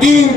3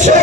6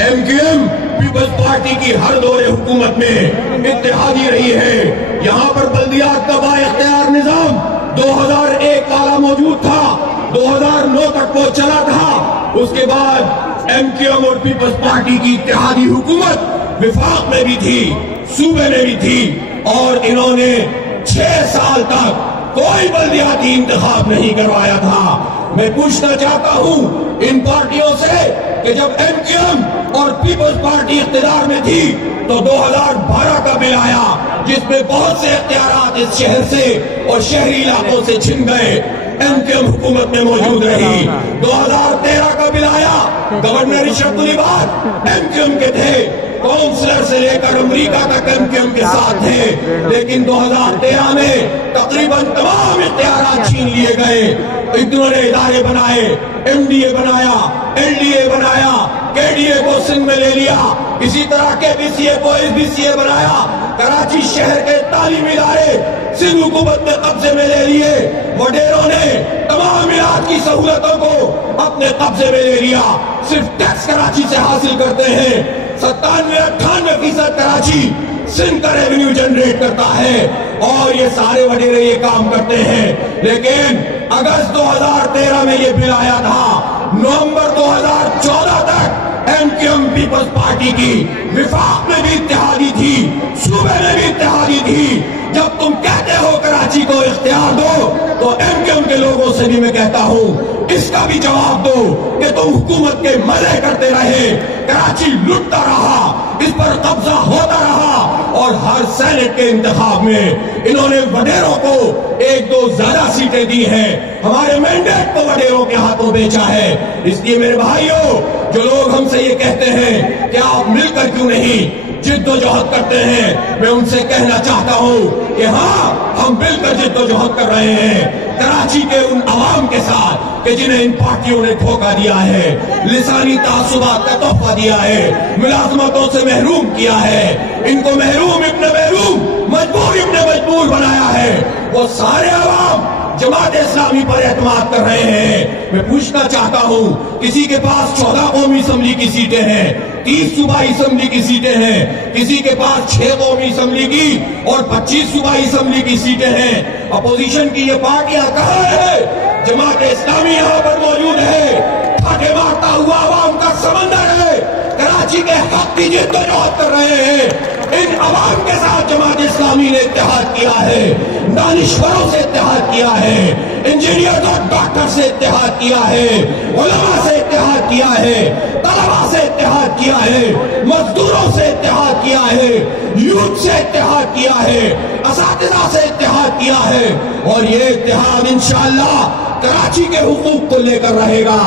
MQM Peoples party کی ہر دور حکومت میں اتحادی رہی ہے. یہاں پر بلدیات کا با اختیار نظام 2001 والا موجود تھا, 2009 تک وہ چلا تھا. اس کے بعد MQM اور پیپلز پارٹی کی اتحادی حکومت وفاق میں بھی تھی, صوبے میں بھی تھی, اور انہوں نے 6 سال تک کوئی بلدیاتی انتخاب نہیں کروایا تھا. میں پوچھنا چاہتا ہوں ان پارٹیوں سے کہ جب MQM اور پیپلز پارٹی اقتدار میں تھی تو 2012 کا بل آیا جس میں بہت سے اختیارات اس شہر سے اور شہری علاقوں سے چھن گئے. MQM حکومت میں موجود رہی. 2013 کا بل آیا, گورنر اشرف علی بات MQM کے تھے, کونسلر سے لے کر امریکہ تک MQM کے ساتھ تھے, لیکن 2013 میں تقریباً تمام اختیارات چھین لیے گئے. انہوں نے ادارے بنائے, MDA بنایا, LDA بنایا, KDA کو سندھ میں لے لیا, اسی طرح KBCA کو SBCA بنایا. کراچی شہر کے تعلیمی ادارے سندھ حکومت نے قبضے میں لے لیے. وڈیروں نے تمام علاج کی سہولتوں کو اپنے قبضے میں لے لیا. صرف ٹیکس کراچی سے حاصل کرتے ہیں. 97-98% کراچی سندھ کا ریونیو جنریٹ کرتا ہے, اور یہ سارے وڈیرے یہ کام کرتے ہیں. لیکن اگست 2013 میں یہ بل آیا تھا, نومبر 2014 تک MQM پیپلز پارٹی کی وفاق میں بھی اتحادی تھی, صوبے میں بھی اتحادی تھی. جب تم کہتے ہو کراچی کو اختیار دو تو MQM کے لوگوں سے بھی میں کہتا ہوں اس کا بھی جواب دو کہ تم حکومت کے مزے کرتے رہے, کراچی لٹتا رہا, اس پر قبضہ ہوتا رہا, اور ہر سینٹ کے انتخاب میں انہوں نے وڈیروں کو 1-2 زیادہ سیٹیں دی ہیں. ہمارے مینڈیٹ کو وڈیروں کے ہاتھوں بیچا ہے. اس لیے میرے بھائیوں, جو لوگ ہم سے یہ کہتے ہیں کہ آپ مل کر کیوں نہیں جد و جہد کرتے ہیں, میں ان سے کہنا چاہتا ہوں کہ ہاں ہم مل کر جد و جہد کر رہے ہیں کراچی کے ان عوام کے ساتھ کہ جنہیں ان پارٹیوں نے دھوکہ دیا ہے, لسانی تعصبات کا تحفہ دیا ہے, ملازمتوں سے محروم کیا ہے, ان کو محروم ابن محروم, مجبور ابن مجبور بنایا ہے. وہ سارے عوام جماعت اسلامی پر اعتماد کر رہے ہیں. میں پوچھنا چاہتا ہوں, کسی کے پاس 14 قومی اسمبلی کی سیٹیں ہیں, 30 صوبائی اسمبلی کی سیٹیں ہیں, کسی کے پاس 6 قومی اسمبلی کی اور 25 صوبائی اسمبلی کی سیٹیں ہیں. اپوزیشن کی یہ پارٹیاں کہاں ہے؟ جماعت اسلامی یہاں پر موجود ہے. ٹھاٹے مارتا ہوا عوام کا سمندر ہے, کراچی کے حق کی جد و جہد کر رہے ہیں. ان عوام کے ساتھ جماعت اسلامی نے اتحاد کیا ہے, دانشوروں سے اتحاد کیا ہے, انجینئر اور ڈاکٹر سے اتحاد کیا ہے, علماء سے اتحاد کیا ہے, طلباء سے اتحاد کیا ہے, مزدوروں سے اتحاد کیا ہے, یوتھ سے اتحاد کیا ہے, اساتذہ سے اتحاد کیا ہے. اور یہ اتحاد انشاءاللہ کراچی کے حقوق کو لے کر رہے گا.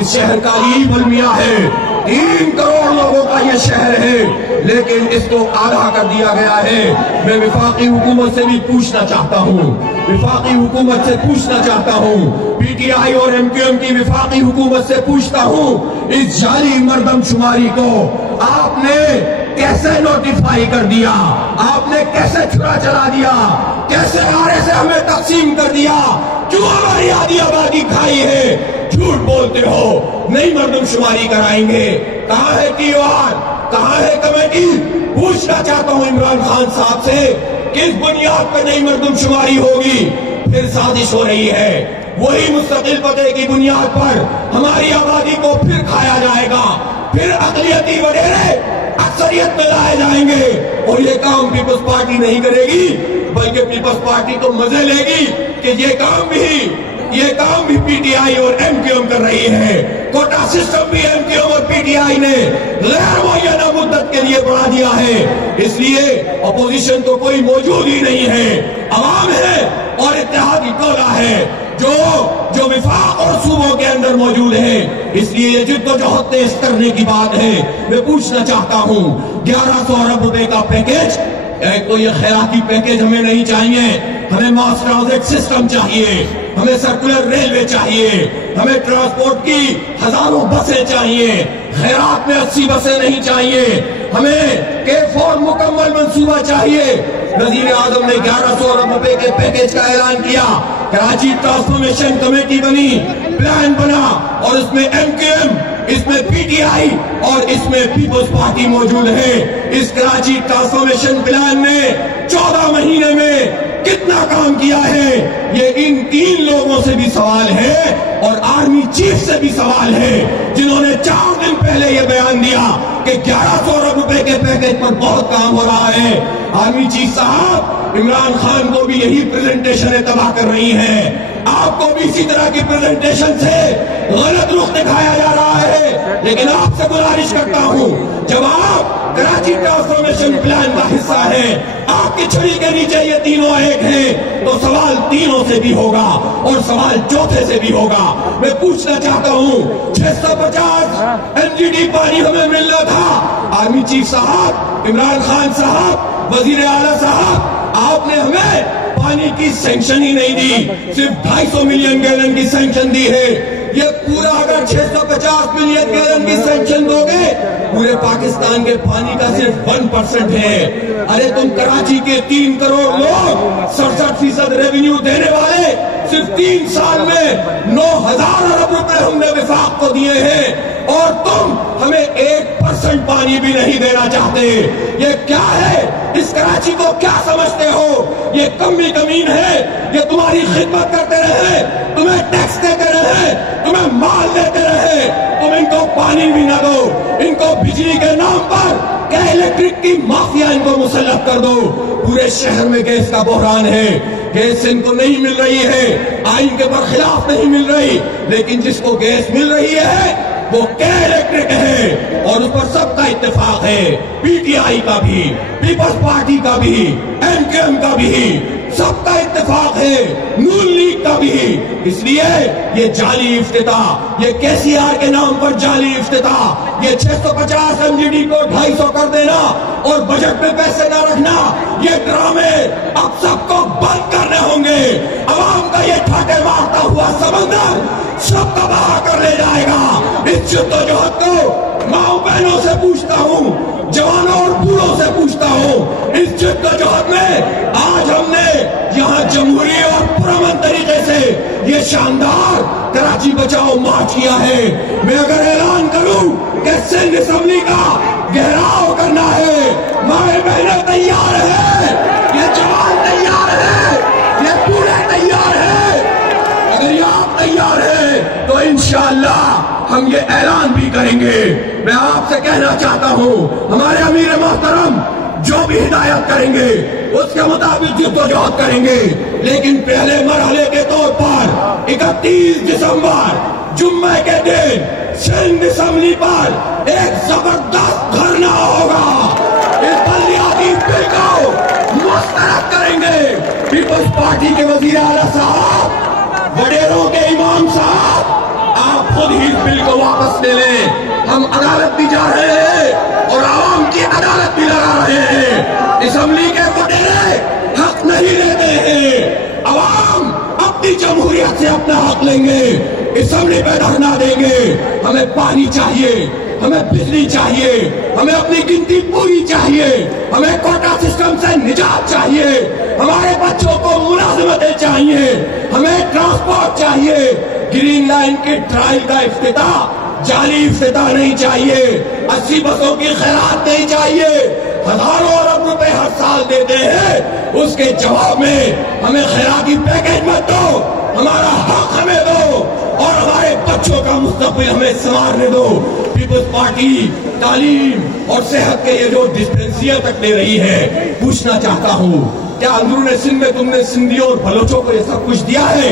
اس شہر کا یہ المیہ ہے, 3 کروڑ لوگوں کا یہ شہر ہے, لیکن اس کو آدھا کر دیا گیا ہے. میں وفاقی حکومت سے بھی پوچھنا چاہتا ہوں, وفاقی حکومت سے پوچھنا چاہتا ہوں, PTI اور MQM کی وفاقی حکومت سے پوچھتا ہوں, اس جعلی مردم شماری کو آپ نے کیسے نوٹیفائی کر دیا, آپ نے کیسے چھڑا چلا دیا, کیسے آرے سے ہمیں تقسیم کر دیا, کیوں ہماری آدھی آبادی کھائی ہے؟ جھوٹ بولتے ہو, نہیں مردم شماری کرائیں گے. کہاں ہے TOR, کہاں ہے کمیٹی؟ پوچھنا چاہتا ہوں عمران خان صاحب سے, کس بنیاد پہ نئی مردم شماری ہوگی؟ پھر سازش ہو رہی ہے, وہی مستقل پتے کی بنیاد پر ہماری آبادی کو پھر کھایا جائے گا, پھر اقلیتی وڈیرے اکثریت میں لائے جائیں گے. اور یہ کام پیپلز پارٹی نہیں کرے گی, بلکہ پیپلز پارٹی تو مزے لے گی کہ یہ کام بھی PTI اور MQM کر رہی ہے. کوٹا سسٹم بھی MQM اور PTI نے غیر معینہ مدت کے لیے بڑھا دیا ہے. اس لیے اپوزیشن تو کوئی موجود ہی نہیں ہے, عوام ہے اور اتحادی ٹولہ ہے جو وفاق اور صوبوں کے اندر موجود ہے. اس لیے یہ جد و جہد تیز کرنے کی بات ہے. میں پوچھنا چاہتا ہوں, 1100 ارب روپے کا پیکیج, ایک تو یہ خیراتی پیکیج ہمیں نہیں چاہیے, ہمیں ماس ٹرانزٹ سسٹم چاہیے, ہمیں سرکولر ریلوے چاہیے, ہمیں ٹرانسپورٹ کی ہزاروں بسیں چاہیے, خیرات میں 80 بسیں نہیں چاہیے, ہمیں K4 مکمل منصوبہ چاہیے. وزیر اعظم نے 1100 ارب روپے کے پیکیج کا اعلان کیا, کراچی ٹرانسفارمیشن کمیٹی بنی, پلان بنا, اور اس میں MQM اس میں پی ٹی آئی اور اس میں پیپلز پارٹی موجود ہے. اس کراچی ٹرانسفارمیشن پلان میں 14 مہینے میں کتنا کام کیا ہے یہ ان 3 لوگوں سے بھی سوال ہے اور آرمی چیف سے بھی سوال ہے جنہوں نے 4 دن پہلے یہ بیان دیا کہ 1100 ارب روپے کے پیکج پر بہت کام ہو رہا ہے. آرمی چیف صاحب عمران خان کو بھی یہی پریزنٹیشنیں تباہ کر رہی ہیں. آپ کو بھی اسی طرح کی پریزنٹیشن سے غلط رخ دکھایا جا رہا ہے. لیکن آپ سے گزارش کرتا ہوں جب آپ کراچی ٹرانسفارمیشن پلان کا حصہ ہے آپ کی چھڑی کے نیچے یہ تینوں ایک ہیں تو سوال تینوں سے بھی ہوگا اور سوال چوتھے سے بھی ہوگا. میں پوچھنا چاہتا ہوں 650 MGD پانی ہمیں ملنا تھا. آرمی چیف صاحب عمران خان صاحب وزیر اعلیٰ صاحب آپ نے ہمیں پانی کی سینکشن ہی نہیں دی صرف 250 ملین گیلن کی سینکشن دی ہے. یہ پورا اگر 650 ملین گیلن کی سینکشن دو گے پورے پاکستان کے پانی کا صرف 1% ہے. ارے تم کراچی کے 3 کروڑ لوگ 67% ریونیو دینے والے صرف 3 سال میں 9000 ارب روپے ہم نے وفاق کو دیے ہیں اور تم ہمیں 1% پانی بھی نہیں دینا چاہتے. یہ کیا ہے؟ اس کراچی کو کیا سمجھتے ہو؟ یہ کمی کمین ہے. یہ تمہاری خدمت کرتے رہے تمہیں ٹیکس دیتے رہے تمہیں مال دیتے رہے تم ان کو پانی بھی نہ دو ان کو بجلی کے نام پر کیا الیکٹرک کی مافیا ان کو مسلط کر دو. پورے شہر میں گیس کا بحران ہے. گیس ان کو نہیں مل رہی ہے آئین کے برخلاف نہیں مل رہی لیکن جس کو گیس مل رہی ہے وہ کیا الیکٹرک ہے اور اس پر سب کا اتفاق ہے. پی ٹی آئی کا بھی پیپلز پارٹی کا بھی MKM کا بھی سب کا اتفاق ہے نون لیگ کا بھی. اس لیے یہ جعلی افتتاح یہ KCR کے نام پر جعلی افتتاح یہ 650 MGD کو 250 کر دینا اور بجٹ میں پیسے نہ رکھنا یہ ڈرامے اب سب کو بند کرنے ہوں گے. عوام کا یہ ٹھاٹے مارتا ہوا سمندر سب کا بہا کر لے جائے گا. اس جدوجہد کو ماؤں بہنوں سے پوچھتا ہوں جوانوں اور بوڑھوں سے پوچھتا ہوں اس جدوجہد میں آج ہم نے یہاں جمہوری اور پرامن طریقے سے یہ شاندار کراچی بچاؤ مارچ کیا ہے. میں اگر اعلان کروں کہ سندھ اسمبلی کا گھیراؤ کرنا ہے مائیں بہنیں تیار ہیں یہ جوان تیار ہیں یہ بوڑھے تیار ہیں. اگر یہ آپ تیار ہیں تو انشاءاللہ ہم یہ اعلان بھی کریں گے. میں آپ سے کہنا چاہتا ہوں ہمارے امیر محترم جو بھی ہدایت کریں گے اس کے مطابق جدوجہد کریں گے لیکن پہلے مرحلے کے طور پر 31 دسمبر جمعہ کے دن سندھ اسمبلی پر ایک زبردست دھرنا ہوگا. اس بلدیاتی بل کو مسترد کریں گے. پیپلز پارٹی کے وزیر اعلیٰ صاحب وڈیروں کے امام صاحب آپ خود ہی اس بل کو واپس لے لیں. ہم عدالت بھی جا رہے ہیں اور عوام کی عدالت بھی لگا رہے ہیں. اسمبلی کے وڈیرے حق نہیں لیتے ہیں. عوام اپنی جمہوریت سے اپنا حق لیں گے اسمبلی پہ دھرنا دیں گے. ہمیں پانی چاہیے ہمیں بجلی چاہیے ہمیں اپنی گنتی پوری چاہیے ہمیں کوٹا سسٹم سے نجات چاہیے ہمارے بچوں کو ملازمتیں چاہیے ہمیں ٹرانسپورٹ چاہیے. گرین لائن کے ٹرائل کا افتتاح جعلی افتتاح نہیں چاہیے. 80 بسوں کی خیرات نہیں چاہیے. ہزاروں ارب روپے ہر سال دیتے ہیں اس کے جواب میں ہمیں خیراتی پیکج مت دو ہمارا حق ہمیں دو اور ہمارے بچوں کا مستقبل ہمیں سنوارنے دو. پیپلز پارٹی تعلیم اور صحت کے یہ جو ڈسپینسریاں تک لے رہی ہے پوچھنا چاہتا ہوں کیا اندرون سندھ میں تم نے سندھیوں اور بلوچوں کو یہ سب کچھ دیا ہے؟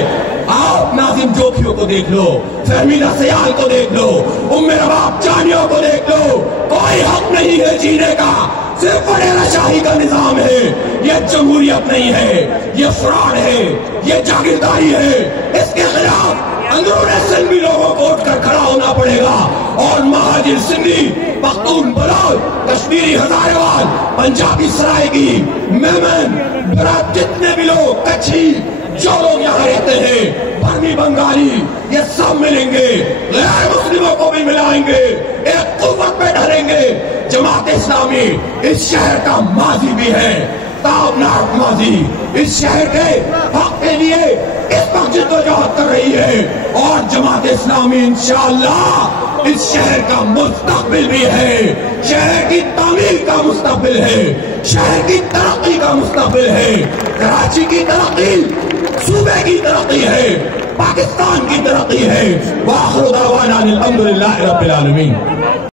آپ ناظم جوکھیوں کو دیکھ لو فہمیدہ سیال کو دیکھ لو ام رباب چانیوں کو دیکھ لو. کوئی حق نہیں ہے جینے کا صرف وڈیرہ شاہی کا نظام ہے. یہ جمہوریت نہیں ہے یہ فراڈ ہے یہ جاگیرداری ہے. اس کے خلاف اندرون سندھ بھی لوگوں کو اٹھ کر کھڑا ہونا پڑے گا اور مہاجر سندھی پختون بلوچ کشمیری ہزارے وال پنجابی سرائیکی میمن برات جتنے بھی لوگ کچھی جو لوگ یہاں رہتے ہیں برمی بنگالی یہ سب ملیں گے. غیر مسلموں کو بھی ملائیں گے ایک قوت پہ ڈھلیں گے. جماعت اسلامی اس شہر کا ماضی بھی ہے تابناک ماضی. اس شہر کے حق کے لیے اس وقت جدوجہد کر رہی ہے اور جماعت اسلامی انشاءاللہ اس شہر کا مستقبل بھی ہے، شہر کی تعمیر کا مستقبل ہے، شہر کی ترقی کا مستقبل ہے۔ کراچی کی ترقی صوبے کی ترقی ہے، پاکستان کی ترقی ہے۔ وآخر دعوانا الحمدللہ رب العالمین۔